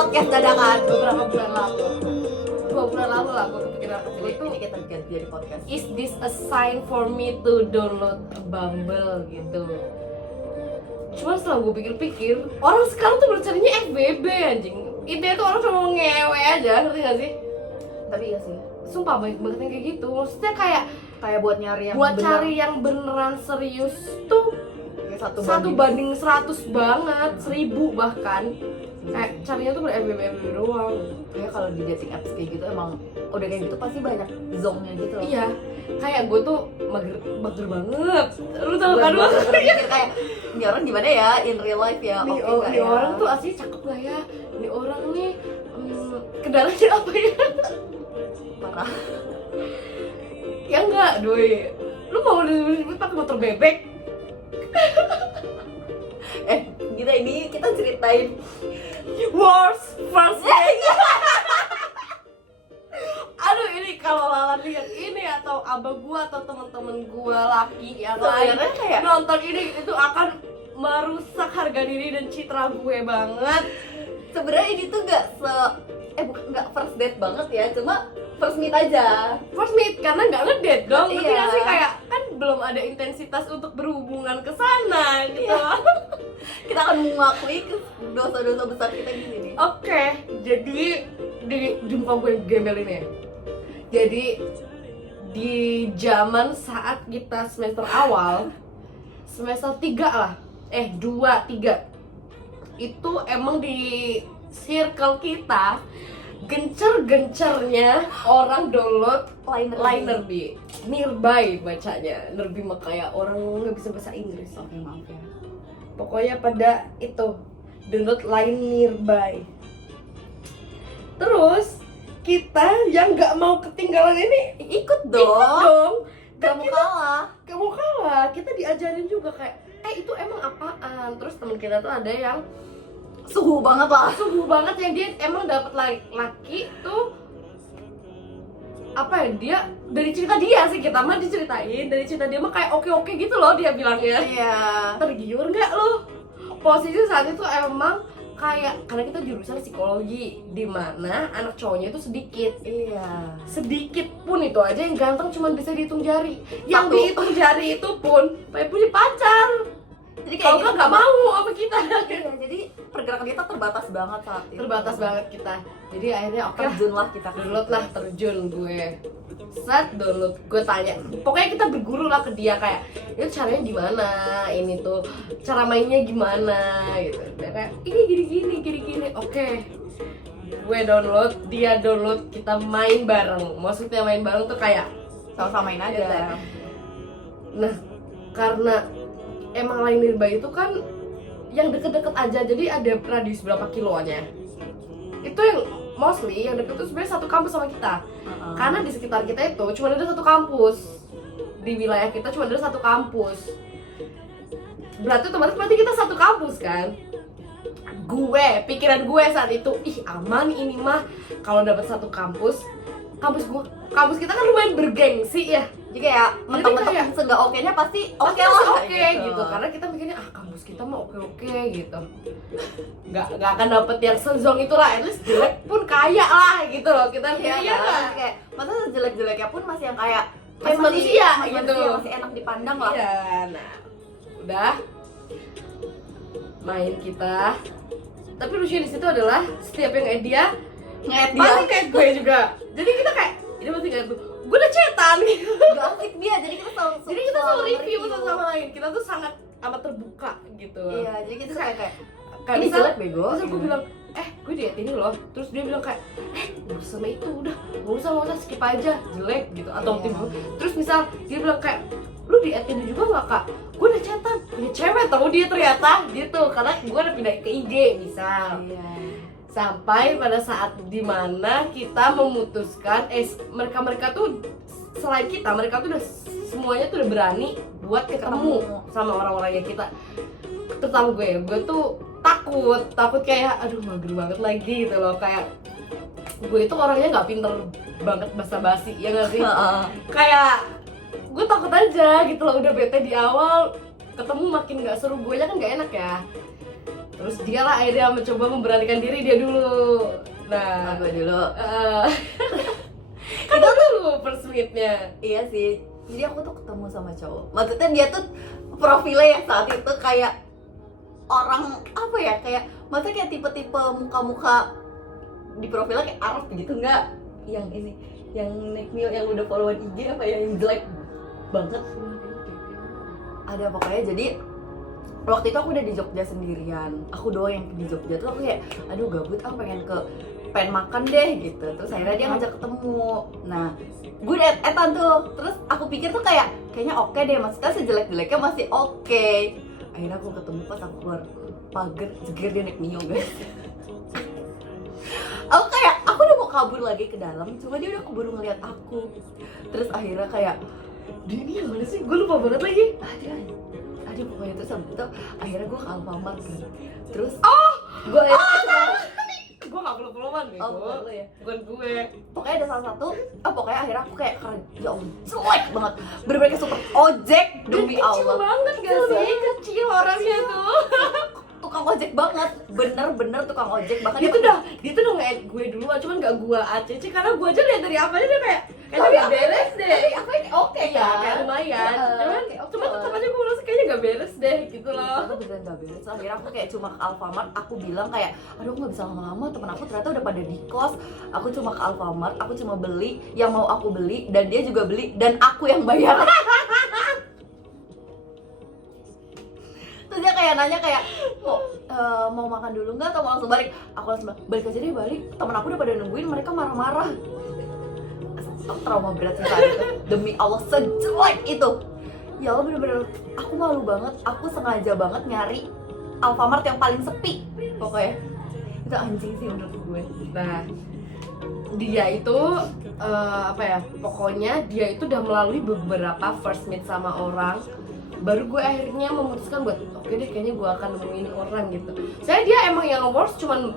podcast dadakan beberapa bulan lalu. 2 bulan lalu lah gue kepikiran ini kita ganti jadi podcast. is this a sign for me to download Bumble gitu. Cuma setelah gue pikir-pikir, orang sekarang tuh bercarinya FBB anjing. Intinya tuh orang cuma mau ngewe aja, ngerti gak sih? Tapi iya sih, Sumpah banyak banget yang kayak gitu. Maksudnya kayak buat nyari yang buat bener, cari yang beneran serius tuh ya, 1 banding 100 banget, 1000 bahkan. Kayak carinya tuh FBB doang. ya kalau di dating apps kayak gitu emang udah kayak gitu pasti banyak zongnya gitu loh. Iya, kayak gue tuh mager banget. Lu tau Gue kan? mikir kayak ini orang gimana ya in real life ya, Nih, oke nggak nih ya? orang tuh asli cakep gak ya? Nih orang nih kendalanya apa ya? parah. Ya enggak, doi. Lu mau disebut pakai motor bebek? Kita ceritain Worst first date. Aduh, ini kalau Lala lihat ini atau abang gua atau teman-teman gua laki yang lain sebenarnya kayak nonton ini itu akan merusak harga diri dan citra gue banget. sebenarnya ini tuh nggak first date banget ya, cuma first meet aja. First meet karena nggak ngedate dong, ngerti Iya. nggak sih, kayak kan belum ada intensitas untuk berhubungan ke sana gitu. Iya. Kita akan mengakui dosa-dosa besar kita di sini. Oke, jadi di muka gue gembel ini ya. Jadi di zaman saat kita semester awal, semester 3 lah, 2, 3 itu emang di circle kita gencer-gencernya orang download Liner B, Nearby bacanya, Nearby mah kayak orang nggak bisa bahasa Inggris. Oke, maaf ya. Pokoknya pada itu download Line Nearby. Terus kita yang nggak mau ketinggalan ini Ikut ikut dong. dong. Gak mau kalah. Gak mau kalah. Kita diajarin juga kayak, itu emang apaan? Terus teman kita tuh ada yang Suhu banget lah. subuh banget yang dia emang dapat laki tuh apa ya, dia dari cerita dia sih, kita mah diceritain dari cerita dia mah kayak oke gitu loh dia bilangnya. Iya. Tergiur nggak lo? Posisi saat itu emang kayak karena kita jurusan psikologi di mana anak cowoknya itu sedikit pun itu aja yang ganteng cuma bisa dihitung jari. Yang Satu. dihitung jari itu pun punya pacar. Jadi Kalau kayak nggak mau sama kita. Iya, jadi pergerakan kita terbatas banget saat itu. Terbatas banget kita. Jadi akhirnya oke lah, Terjun lah kita. download lah, terjun gue. Download, gue tanya. Pokoknya kita berguru lah ke dia kayak, itu caranya gimana? Ini tuh cara mainnya gimana gitu. Dia kayak gini. Oke. Gue download, dia download, kita main bareng. Maksudnya main bareng tuh kayak Sama-samain aja. nah, karena emang Line Nearby itu kan yang deket-deket aja, jadi ada radius berapa kilonya. Itu yang mostly yang deket itu sebenarnya satu kampus sama kita. Karena di sekitar kita itu cuma ada satu kampus. Di wilayah kita cuma ada satu kampus. Berarti otomatis kita satu kampus kan? Pikiran gue saat itu, aman ini mah kalau dapat satu kampus. Kampus kita kan lumayan bergengsi ya. Jadi kayak mentok-mentok kayak- seenggak oke-nya pasti Oke oke lah oke gitu. Karena kita mikirnya kampus kita mah oke gitu. Nggak akan dapet yang sezong itulah, at least jelek pun kaya lah gitu loh. Kita Iya mikirnya kan? Kayak masa jelek-jeleknya pun masih yang kayak Masih manusia masih gitu. masih enak dipandang lah. Iya, nah udah main kita. Tapi lucunya di situ adalah setiap yang nge-add dia Nge-add pasti dia kayak gue juga. Jadi kita kayak ini pasti kayak gue udah cetan gitu. gak asik dia, jadi kita selalu review satu sama lain. Kita tuh sangat amat terbuka gitu. Iya, jadi kita kayak Kayak ini misal, jelek bego. misal gue bilang, gue diet ini loh. Terus dia bilang kayak, gak usah sama itu, udah gak usah skip aja, jelek gitu. Atau Iya. tiba terus misal dia bilang kayak, lu diet ini juga gak kak? Gue udah chatan, punya cewek tau dia ternyata gitu. Karena gue udah pindah ke IG misal. Iya. Sampai pada saat dimana kita memutuskan, mereka tuh selain kita, mereka tuh udah semuanya tuh udah berani buat ketemu sama orang-orang yang kita, terutama gue tuh takut kayak aduh mager banget lagi gitu loh. Kayak gue itu orangnya nggak pinter banget basa-basi ya nggak sih. Kayak gue takut aja gitu loh, udah bete di awal, ketemu makin nggak seru, gue kan nggak enak ya. Terus dia lah akhirnya mencoba memberanikan diri dia dulu. Nah, gue dulu. kan dulu first meet-nya. Iya sih. Jadi aku tuh ketemu sama cowok. Maksudnya dia tuh profilnya yang saat itu kayak orang apa ya, kayak maksudnya kayak tipe-tipe muka-muka di profilnya kayak Arif gitu, enggak yang ini, yang Nick Mil yang udah followan IG apa yang jelek banget. Ada pokoknya. Jadi waktu itu aku udah di Jogja sendirian, aku doang yang di Jogja. Tuh aku kayak aduh gabut, aku pengen makan deh gitu. Terus akhirnya dia ngajak ketemu. Nah gue udah etan tuh, terus aku pikir tuh kayaknya oke deh, maksudnya sejelek-jeleknya masih oke. Akhirnya aku ketemu pas aku keluar pagar, jeger dia naik Mio guys. Aku udah mau kabur lagi ke dalam, cuma dia udah keburu ngeliat aku. Terus akhirnya kayak Dia ini yang mana sih? Gue lupa banget lagi. ada pokoknya. Terus habis itu akhirnya gue ke Alfamart kan. Terus Gue gak perlu-perluan gitu. bukan lo ya. Bukan gue. Pokoknya ada salah satu, pokoknya akhirnya aku kayak ya Allah, jelek banget. Bener-bener kayak super ojek demi Kecil Allah. banget gak sih? Kecil orangnya tuh. Tukang ojek banget, bener-bener tukang ojek. Bahkan Dia tuh udah nge-add gue duluan, cuman gak gue ACC karena gue aja lihat dari apanya dia kayak gak beres deh. Apa ini oke Ya, kayak lumayan. Cuman tetap aja gue merasa kayaknya gak beres deh gitu loh. Ternyata beneran gak beres. So, akhirnya aku kayak cuma ke Alfamart. Aku bilang kayak aduh aku gak bisa lama-lama, temen aku ternyata udah pada di kos. Aku cuma ke Alfamart, aku cuma beli yang mau aku beli, dan dia juga beli, dan aku yang bayar. Terus dia kayak nanya kayak mau makan dulu nggak atau mau langsung balik? Aku langsung balik aja deh, balik. Temen aku udah pada nungguin, mereka marah-marah. Aku trauma berat sih saat itu. Demi Allah sejelek itu. Ya Allah bener-bener aku malu banget. Aku sengaja banget nyari Alfamart yang paling sepi pokoknya. Itu anjing sih menurut gue. Nah, dia itu apa ya? Pokoknya dia itu udah melalui beberapa first meet sama orang. Baru gue akhirnya memutuskan buat oke deh, kayaknya gue akan nemuin orang gitu. Saya dia emang yang worst, cuman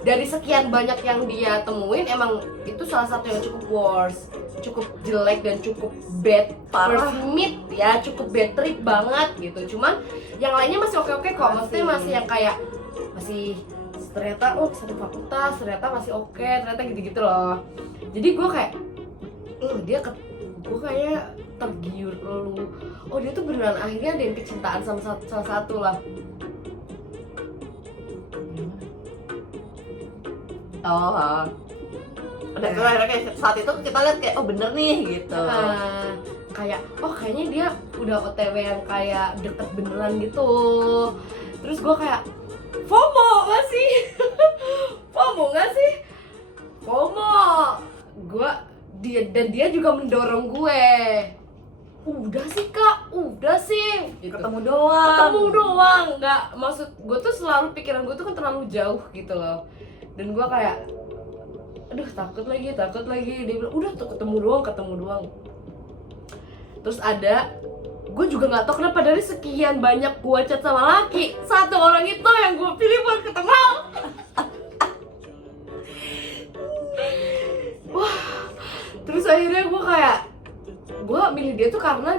dari sekian banyak yang dia temuin emang itu salah satu yang cukup worst, cukup jelek dan cukup bad Parah. first meet ya, cukup bad trip banget gitu. Cuman yang lainnya masih oke kok, maksudnya masih yang kayak masih ternyata satu fakultas, ternyata masih oke, ternyata gitu-gitu loh. Jadi gue kayak gue kayak tergiur lu. Oh dia tuh beneran akhirnya ada yang kecintaan sama salah satu lah. Udah tuh akhirnya kayak saat itu kita lihat kayak oh bener nih gitu. Kayak kayaknya dia udah OTW yang kayak deket beneran gitu. Terus gue kayak FOMO gak sih? FOMO gak sih? FOMO. Dia juga mendorong gue. Udah sih kak, udah sih gitu. Ketemu doang. Nggak, maksud gue tuh selalu pikiran gue tuh kan terlalu jauh gitu loh. Dan gue kayak aduh takut lagi. Dia bilang udah tuh ketemu doang. Terus gue juga nggak tahu kenapa dari sekian banyak gue chat sama laki, satu orang itu yang gue pilih buat ketemu. Wah, terus akhirnya gue milih dia tuh karena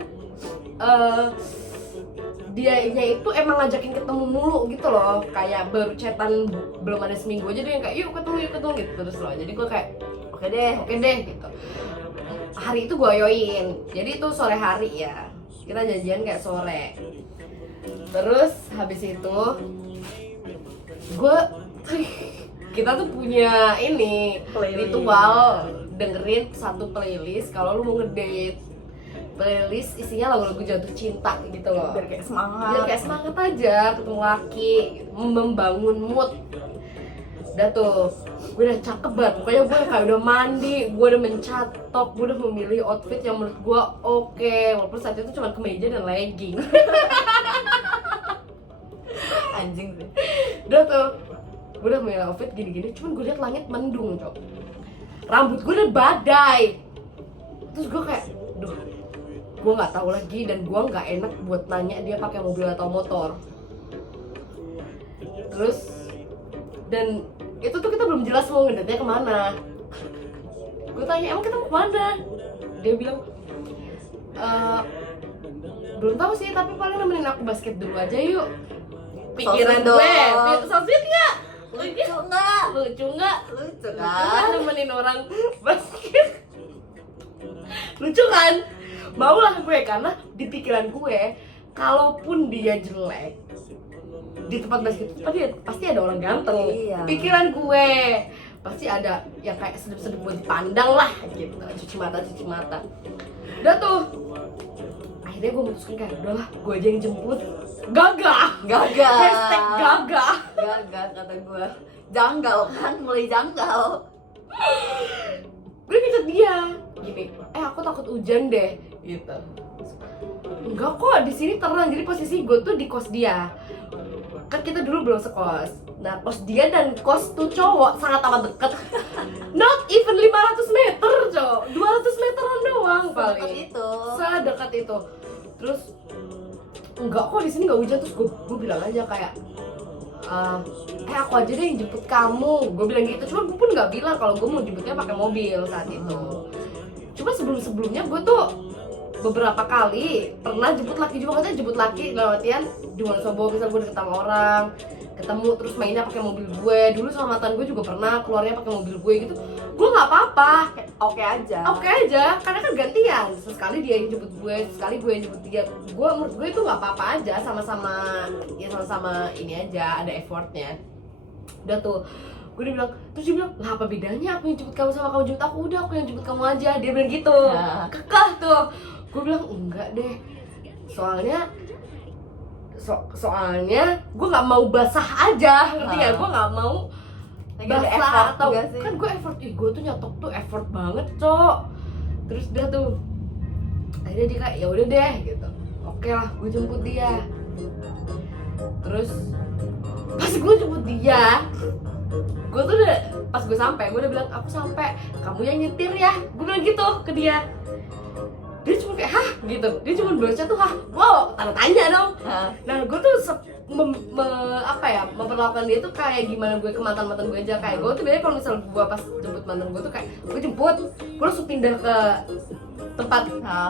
dianya itu emang ngajakin ketemu mulu gitu loh. Kayak baru chatan belum ada seminggu aja dia yang kayak yuk ketemu gitu terus loh. Jadi gue kayak oke deh gitu. Hari itu gue yoin, jadi itu sore hari ya, kita janjian kayak sore. Terus habis itu kita tuh punya ini ritual dengerin satu playlist kalau lu mau ngedate. Playlist isinya lagu-lagu jatuh cinta gitu loh. Biar kayak semangat aja ketemu laki gitu, membangun mood. Udah tuh, gue udah cakep banget, pokoknya gue kayak udah mandi, gue udah mencatok, gue udah memilih outfit yang menurut gue oke. Walaupun saat itu cuma kemeja dan legging. Anjing sih. Udah tuh, gue udah memilih outfit gini-gini, cuman gue liat langit mendung cok. Rambut gue udah badai. Terus gue kayak, gue nggak tahu lagi dan gue nggak enak buat nanya dia pakai mobil atau motor. Terus dan itu tuh kita belum jelas mau ngedate-nya kemana. Gue tanya emang kita mau kemana? Dia bilang belum tahu sih, tapi paling nemenin aku basket dulu aja yuk. Pikiran gue, so sweet nggak? Lucu nggak? Lucu nggak? Lucu Lucu kan? kan nemenin orang basket? Lucu kan? Maulah gue, karena di pikiran gue kalaupun dia jelek di tempat basket itu pasti ada orang ganteng. Iya. Pikiran gue pasti ada yang kayak sedep-sedep buat dipandang lah gitu, cuci mata. Udah tuh, akhirnya gue memutuskan kayak udahlah, gue aja yang jemput. Gagah. Hashtag gagah. Gagah kata gue. Janggal kan, mulai janggal. Gue ngechat dia gini, aku takut hujan deh gitu. Enggak kok, di sini terang. Jadi posisi gue tuh di kos dia, kan kita dulu belum sekos. Nah, kos dia dan kos tuh cowok sangat amat deket. Not even 500 meter, cowok. 200 meteran doang paling. Sedekat itu. Terus enggak kok, di sini nggak hujan. Terus gue bilang aja kayak aku aja deh yang jemput kamu. Gue bilang gitu. Cuma gue pun nggak bilang kalau gue mau jemputnya pakai mobil saat itu. Cuma sebelumnya gue tuh beberapa kali pernah jemput laki juga. Maksudnya jemput laki dalam artian di Wonosobo, misal gue deket sama orang, ketemu terus mainnya pakai mobil gue. Dulu sama mantan gue juga pernah keluarnya pakai mobil gue gitu. Gue nggak apa-apa, Oke aja, karena kan gantian. Sesekali dia yang jemput gue, sekali gue yang jemput dia. Menurut gue itu nggak apa-apa aja, sama-sama ini aja, ada effortnya. Udah tuh, gue bilang, terus dia bilang, lah apa bedanya aku yang jemput kamu sama kamu jemput aku? Udah, aku yang jemput kamu aja. Dia bilang gitu, kekeh tuh. Gue bilang enggak deh, soalnya gue nggak mau basah aja, ngerti nggak? Gue nggak mau basah atau kan gue effort. Gue tuh nyetok tuh effort banget, cok. Terus dia tuh akhirnya dia kayak ya udah deh gitu. Oke lah, gue jemput dia. Terus pas gue jemput dia, gue tuh udah pas gue sampai, gue udah bilang aku sampai, kamu yang nyetir ya. Gue bilang gitu ke dia. Dia cuma kayak hah gitu, dia cuma balasnya tuh hah, wow, tanda tanya dong. Nah gue tuh memperlakukan dia tuh kayak gimana gue ke mantan gue aja. Kayak gue tuh biasanya kalau misal gue pas jemput mantan gue tuh kayak gue jemput, gue langsung pindah ke tempat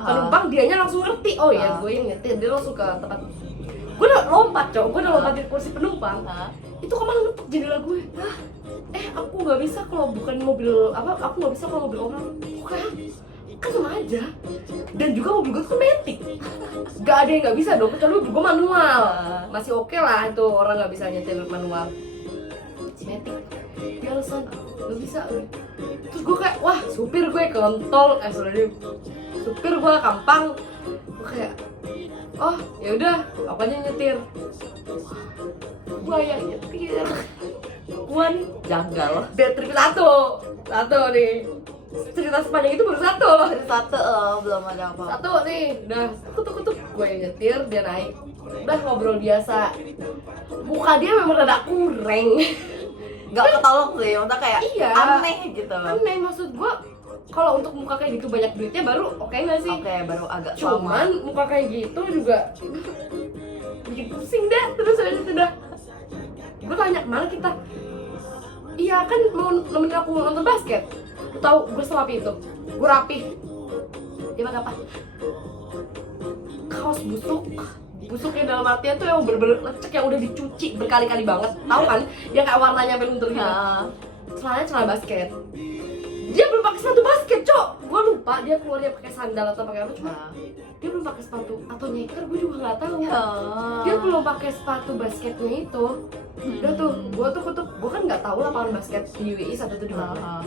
penumpang, dianya langsung ngerti, oh ya gue yang nyetir. Dia langsung ke tempat, gue udah lompat cowok, gue udah lompat di kursi penumpang. Itu kok malah ngetuk jendela gue. Aku nggak bisa kalau bukan mobil aku nggak bisa kalau mobil orang. Kan sama aja. Dan juga mobil gue tuh matic, gak ada yang nggak bisa dong, kecuali gue manual. Masih oke lah itu orang nggak bisa nyetir manual. Matic dia alasan nggak bisa. Terus gue kayak wah, supir gue kontol, supir gue kampang. Gue kayak oh ya udah, aku aja nyetir. Gue yang nyetir. Gue nih janggal. bad trip satu nih. Cerita sepanjang itu baru satu belum ada apa. Satu nih, udah kutuk gue yang nyetir, dia naik. Udah ngobrol biasa. Muka dia memang rada kurang. Gak ketolong sih, maksudnya kayak aneh gitu. Aneh, maksud gue kalau untuk muka kayak gitu banyak duitnya baru oke nggak sih? Oke, baru agak Cuman muka kayak gitu juga bikin pusing dah. Terus habis itu dah gue tanya kemana kita? Iya kan mau nemenin aku nonton basket. Lu tahu gue serapi itu, gue rapi. Dia pakai apa? Kaos busuknya dalam artian tuh yang bener-bener lecek, yang udah dicuci berkali-kali banget. Tahu kan? Yang kayak warnanya sampai luntur gitu. Celananya celana basket. Dia belum pakai sepatu basket, cok. Gue lupa dia keluarnya pakai sandal atau pakai apa, cuma dia belum pakai sepatu atau nyeker, gue juga nggak tahu. Dia belum pakai sepatu basketnya itu. Udah tuh, gue kan nggak tahu lapangan basket di WI saat itu di mana.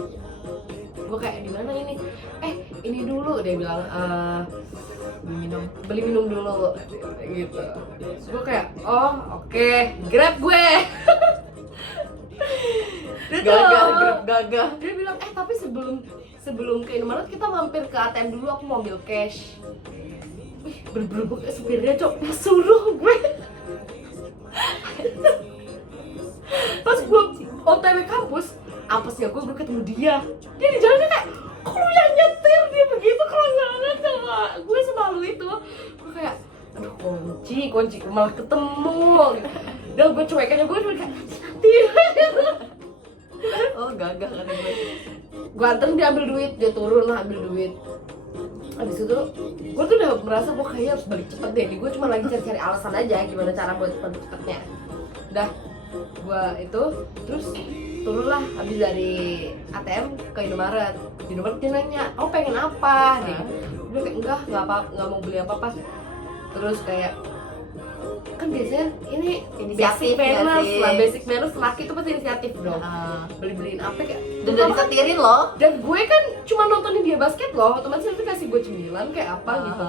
Gue kayak di mana ini? Ini dulu, dia bilang beli minum dulu gitu. Terus gue kayak oh oke, grab gue. Gagah. Dia bilang tapi sebelum ke Indomaret kita mampir ke ATM dulu, aku mau ambil cash. Wih, berberubuk ke supirnya, cok. Dia suruh gue. Pas gue OTW kampus, apesnya gue ketemu dia. Dia di jalan kayak, kok lu yang nyetir? Dia begitu keras banget sama gue, semalu itu. Gue kayak, aduh kunci malah ketemu. Dan gue cuekannya, gue kayak nanti. Oh gagah kan gue. Gue anterin, dia ambil duit, dia turun lah ambil duit. Habis itu gue tuh udah merasa gue kayaknya harus balik cepet deh. Gue cuma lagi cari-cari alasan aja gimana cara buat cepetnya. Udah, gua itu terus turunlah habis dari ATM ke Indomaret. Di Indomaret dia nanya, "Oh, pengen apa?" Dia kayak enggak mau beli apa-apa. Terus kayak kan biasanya ini Inisiatif basic nggak manners sih? lah, basic manners laki itu pasti inisiatif dong. Nah, Beliin apa kayak dan udah disetirin loh. dan gue kan cuma nontonin dia basket loh, otomatis itu kasih gue cemilan kayak apa gitu.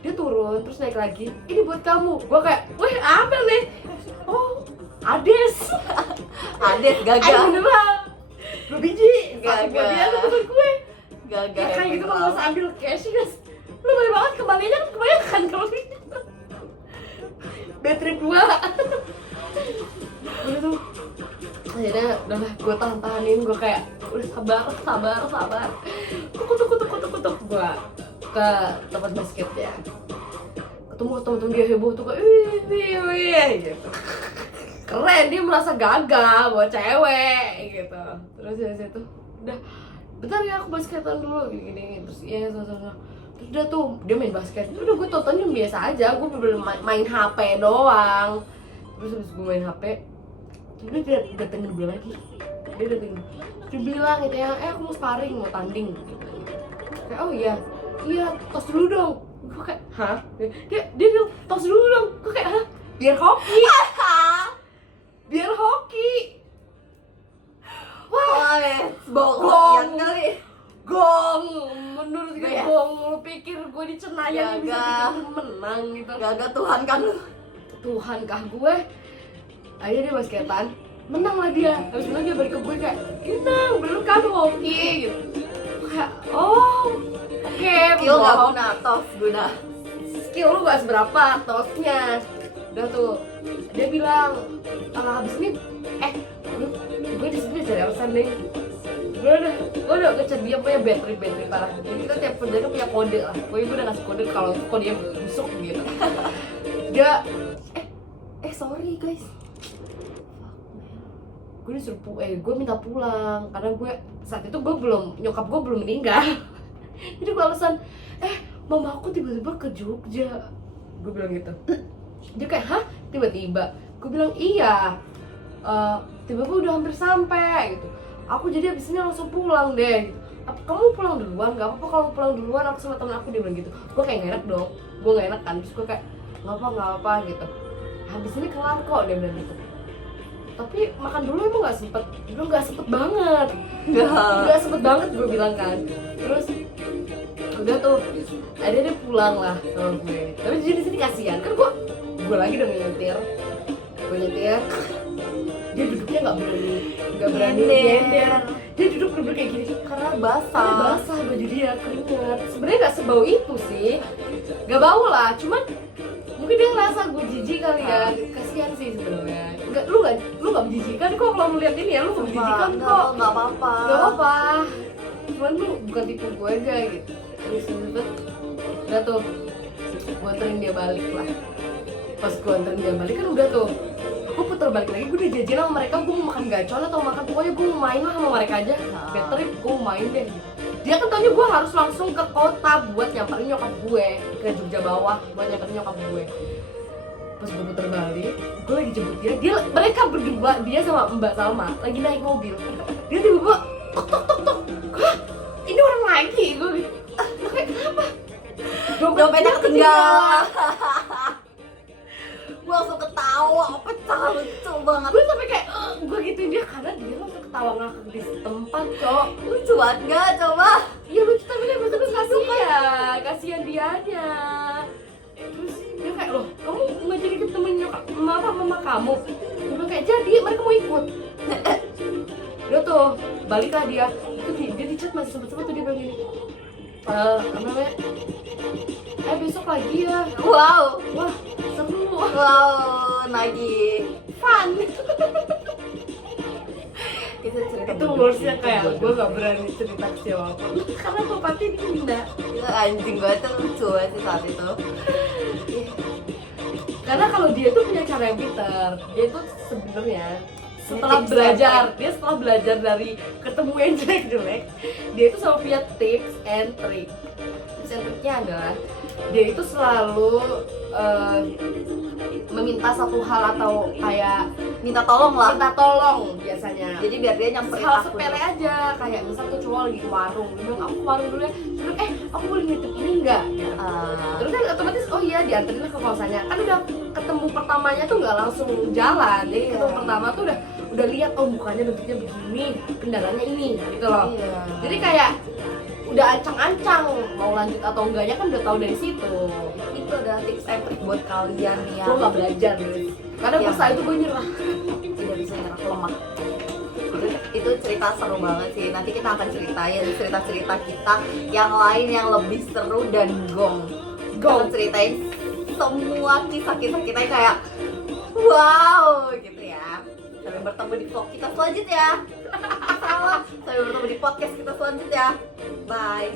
Dia turun terus naik lagi, "Ini buat kamu." Gue kayak, "Wih, apa nih?" "Oh, Ades." Ades Ayo gagal. beneran 2 biji Gagal. buat dia tuh temen gue. Gagal. Ya kayak gitu kalau nggak usah ambil cash guys. Lu banyak banget kembalinya kan kebanyakan kalau gitu. Bad trip 2. Udah tuh akhirnya udah lah gue tahan-tahanin, gue kayak udah sabar kutuk gue ke tempat basket ya, ketemu temen-temen dia heboh tuh kayak wih gitu, keren, dia merasa gagah buat cewek gitu. Terus dari situ udah bentar ya aku basketan dulu gini terus ya sama terus udah tuh dia main basket, udah gue tontonnya biasa aja, gue belum main HP doang. Terus habis gue main HP terus dia datengin gue lagi, dia bilang gitu ya, aku mau sparring, mau tanding gitu. Kayak, "Oh iya tos dulu dong." Gue kayak, "Hah?" Dia bilang, "Tos dulu dong." Gue kayak, "Hah? Biar hoki." Biar hoki. Wah, Gong. bohong kali. Gong, menurut gue Iya. gong. Lu pikir gue di Senayan bisa Gagah. bikin lu menang gitu? Gagal Tuhan kan lu. Tuhan kah gue? Akhirnya dia basketan, menang lah dia. Habis menang dia balik ke gue kayak, "Menang, bener kan hoki?" gitu. Gue kayak, "Oh, oke, Skill gak bohong. guna, tos guna. Skill lu gak seberapa, tosnya." Udah tuh, dia bilang, "Habis ini, gue di sini cari alasan nih." Gue udah ngecat dia punya battery parah. Jadi kita tiap kerjanya punya kode lah. Pokoknya gue udah ngasih kode kalau itu kodenya busuk gitu. Dia, sorry guys, gue disuruh gue minta pulang karena gue saat itu nyokap gue belum meninggal. Jadi gue alasan, "Mama aku tiba-tiba ke Jogja." Gue bilang gitu. Dia kayak, "Hah? Tiba-tiba?" Gue bilang, "Iya, tiba-tiba udah hampir sampai gitu. Aku jadi abis ini langsung pulang deh gitu. Kamu pulang duluan, gak apa-apa kalau pulang duluan, aku sama temen aku." Dia bilang gitu. Gue kayak gak enak dong, gue gak enak kan. Terus gue kayak, gak apa gitu, "Habis ini kelar kok." Dia bilang gitu. "Tapi makan dulu emang gak sempet?" Dia bilang, "Gak sempet banget." Gak sempet banget gue bilang kan. Terus udah tuh akhirnya dia pulang lah sama gue. Tapi di sini kasihan kan, gue lagi dong nyetir. Gue nyetir, dia duduknya nggak berani nyender. Dia duduk kayak gini Karena basah. baju dia keringat. Sebenarnya nggak sebau itu sih, nggak bau lah, cuman mungkin dia ngerasa gue jijik kali ya. Kasihan sih sebenarnya. Lu nggak menjijikan kok kalau lu lihat ini ya, lu nggak menjijikan kok. Nggak apa-apa. Gak apa-apa, cuman lu bukan tipe gue aja gitu. Terus udah tuh, gue anterin dia balik lah. Pas gue anterin dia balik kan udah tuh, gue puter balik lagi, gue udah janjian sama mereka, gue mau makan gacor atau makan, pokoknya gue mau main lah sama mereka aja. Better gue mau main deh gitu. Dia kan taunya gue harus langsung ke kota buat nyamperin nyokap gue, ke Jogja bawah buat nyamperin nyokap gue. Pas gue puter balik, gue lagi jemput mereka berdua, dia sama Mbak Salma lagi naik mobil. Dia tiba-tiba tok, "Hah? Ini orang lagi?" Gue gitu. Kayak, "Kenapa?" Dompetnya ketinggalan. Gue langsung ketawa, pecah, lucu banget. Gue sampai kayak gue gituin dia karena dia langsung ketawa ngakak di tempat, Cok. Lucu banget gak? Coba. Iya lucu, tapi dia betul kasihan dianya. Terus dia kayak, "Loh, kamu nggak jadi ketemu nyokap mama kamu?" Gue bilang kayak, "Jadi, mereka mau ikut." Udah tuh, baliklah dia. Itu dia di chat masih sempet-sempet tuh dia bilang gini, apa namanya? Besok lagi ya. Wow, Wah, seru. lagi Fun. itu cerita Itu worstnya kayak gue gak berani cerita ke siapapun karena gue pasti dihina. itu anjing banget tuh, lucu banget sih saat itu. Karena kalau dia tuh punya cara yang pintar. Dia tuh sebenarnya setelah tips belajar dari ketemu yang jelek-jelek, dia itu selalu punya tips and trick. Tips and triknya adalah dia itu selalu meminta satu hal atau kayak minta tolong lah. minta tolong biasanya. Jadi biar dia nyamperin hal aku. sepele aja, kayak misal tuh cowok lagi ke warung, dia bilang aku ke warung dulu ya, terus aku boleh nitip ini enggak? Terus kan otomatis oh iya dianterin ke kosannya, kan udah ketemu pertamanya tuh nggak langsung jalan, jadi Iya. ketemu pertama tuh udah lihat oh mukanya bentuknya begini, kendalanya ini gitu loh. Iya. Jadi kayak udah ancang-ancang mau lanjut atau enggaknya kan udah tahu dari situ. Itu adalah tips and trick buat kalian yang Gue nggak belajar deh, karena Iya. pas saat itu gue nyerah. tidak bisa nyerah lemah. Itu cerita seru banget sih. Nanti kita akan ceritain cerita-cerita kita yang lain yang lebih seru dan gong. Kita akan ceritain semua kisah-kisah kita yang kayak wow gitu ya. Sampai bertemu di vlog kita selanjutnya. Salah. Sampai bertemu di podcast kita selanjutnya. Bye.